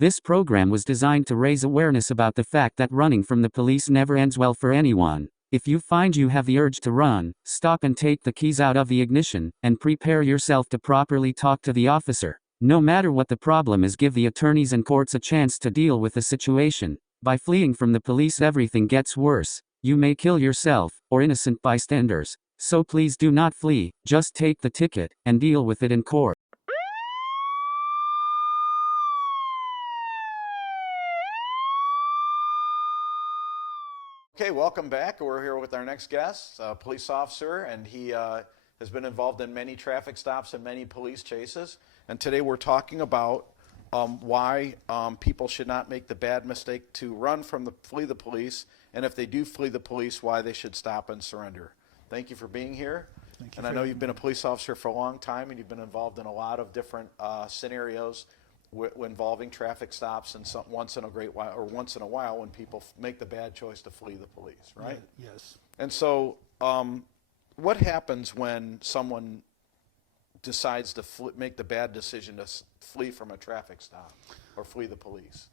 This program was designed to raise awareness about the fact that running from the police never ends well for anyone. If you find you have the urge to run, stop and take the keys out of the ignition, and prepare yourself to properly talk to the officer. No matter what the problem is, give the attorneys and courts a chance to deal with the situation. By fleeing from the police, everything gets worse. You may kill yourself, or innocent bystanders. So please do not flee, just take the ticket, and deal with it in court. Okay, welcome back. We're here with our next guest, a police officer, and he has been involved in many traffic stops and many police chases. And today we're talking about why people should not make the bad mistake to flee the police, and if they do flee the police, why they should stop and surrender. Thank you for being here. Thank you. And I know you've been a police officer for a long time, and you've been involved in a lot of different scenarios involving traffic stops, and once in a while when people make the bad choice to flee the police, right? Yes. And so, what happens when someone decides to make the bad decision to flee from a traffic stop or flee the police?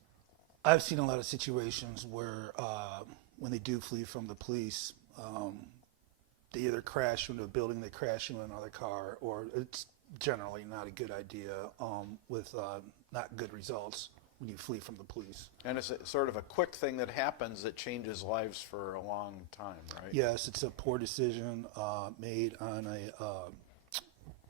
I've seen a lot of situations where when they do flee from the police, they either crash into a building, they crash into another car, or it's generally not a good idea with not good results when you flee from the police. And it's sort of a quick thing that happens that changes lives for a long time, right? Yes, it's a poor decision made on a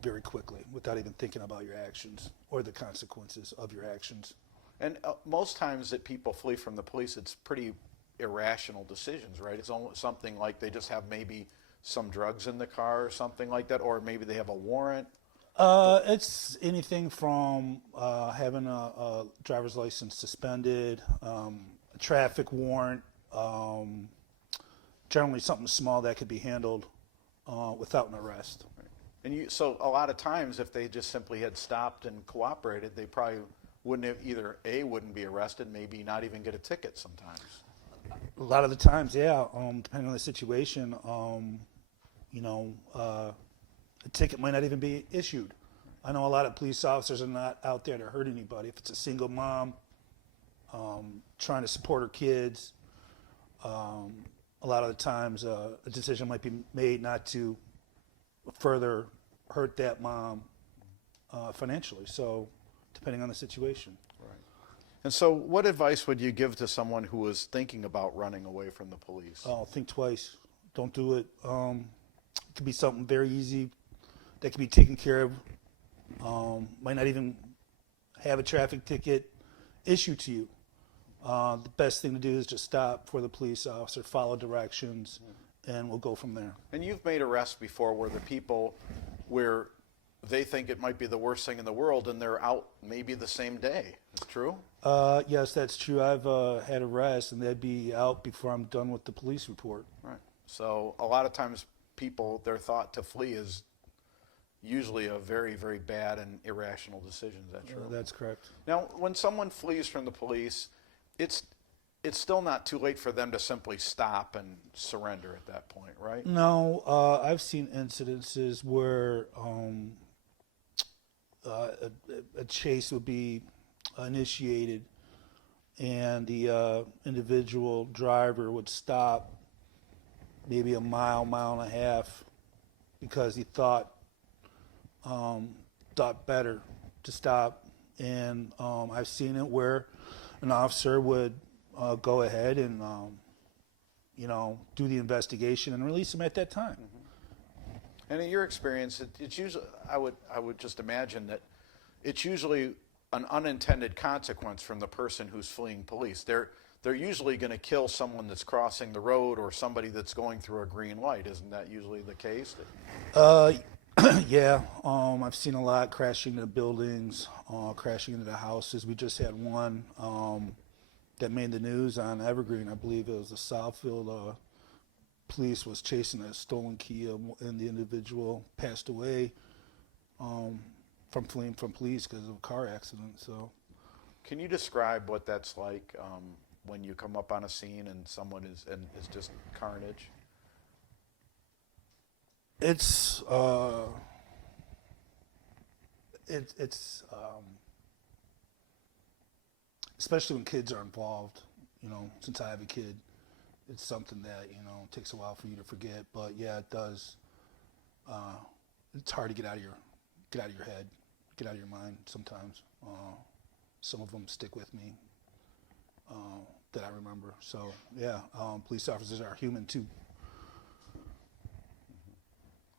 very quickly without even thinking about your actions or the consequences of your actions. And most times that people flee from the police, it's pretty irrational decisions, right? It's almost something like they just have maybe some drugs in the car or something like that, or maybe they have a warrant. It's anything from having a driver's license suspended, a traffic warrant, generally something small that could be handled without an arrest. Right. And so a lot of times, if they just simply had stopped and cooperated, they probably wouldn't have wouldn't be arrested, maybe not even get a ticket sometimes. A lot of the times, yeah, depending on the situation, a ticket might not even be issued. I know a lot of police officers are not out there to hurt anybody. If it's a single mom trying to support her kids, a lot of the times a decision might be made not to further hurt that mom financially. So depending on the situation. Right. And so what advice would you give to someone who was thinking about running away from the police? Oh, think twice. Don't do it. It could be something very easy that can be taken care of. Might not even have a traffic ticket issued to you. The best thing to do is just stop for the police officer, follow directions, and we'll go from there. And you've made arrests before where the people, where they think it might be the worst thing in the world, and they're out maybe the same day. Is it true? Yes, that's true. I've had arrests, and they'd be out before I'm done with the police report. Right. So a lot of times people, their thought to flee is usually a very, very bad and irrational decision. Is that true? That's correct. Now, when someone flees from the police, it's still not too late for them to simply stop and surrender at that point, right? No, I've seen incidences where a chase would be initiated and the individual driver would stop maybe a mile and a half because he thought better to stop. And I've seen it where an officer would go ahead and do the investigation and release him at that time. Mm-hmm. And in your experience, it's usually, I would just imagine that it's usually an unintended consequence from the person who's fleeing police. They're usually going to kill someone that's crossing the road or somebody that's going through a green light. Isn't that usually the case? Yeah, I've seen a lot crashing into buildings, crashing into the houses. We just had one that made the news on Evergreen. I believe it was the Southfield police was chasing a stolen Kia, and the individual passed away from fleeing from police because of a car accident. So, can you describe what that's like when you come up on a scene and someone is just carnage? It's especially when kids are involved. You know, since I have a kid, it's something that, you know, takes a while for you to forget. But yeah, it does. It's hard to get out of your head, get out of your mind sometimes. Some of them stick with me that I remember. So yeah, police officers are human too.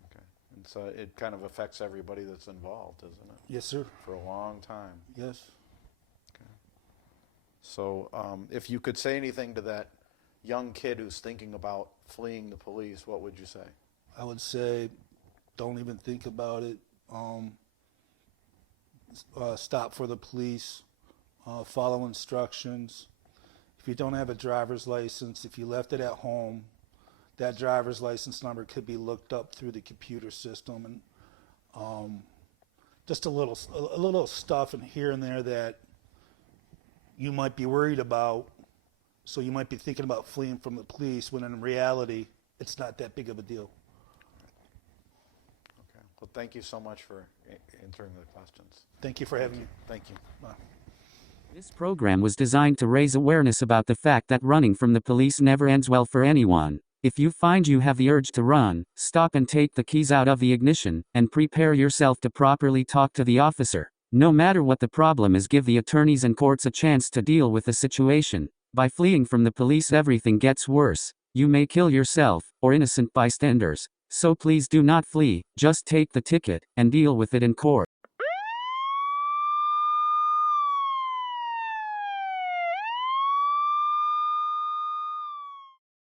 Okay. And so it kind of affects everybody that's involved, isn't it? Yes, sir. For a long time. Yes. Okay. So if you could say anything to that young kid who's thinking about fleeing the police, what would you say? I would say, don't even think about it. Stop for the police. Follow instructions. If you don't have a driver's license, if you left it at home, that driver's license number could be looked up through the computer system, and just a little stuff in here and there that you might be worried about. So you might be thinking about fleeing from the police, when in reality, it's not that big of a deal. Okay. Well, thank you so much for answering the questions. Thank you for having me. Thank you. Bye. This program was designed to raise awareness about the fact that running from the police never ends well for anyone. If you find you have the urge to run, stop and take the keys out of the ignition, and prepare yourself to properly talk to the officer. No matter what the problem is, give the attorneys and courts a chance to deal with the situation. By fleeing from the police, everything gets worse. You may kill yourself, or innocent bystanders. So please do not flee, just take the ticket, and deal with it in court.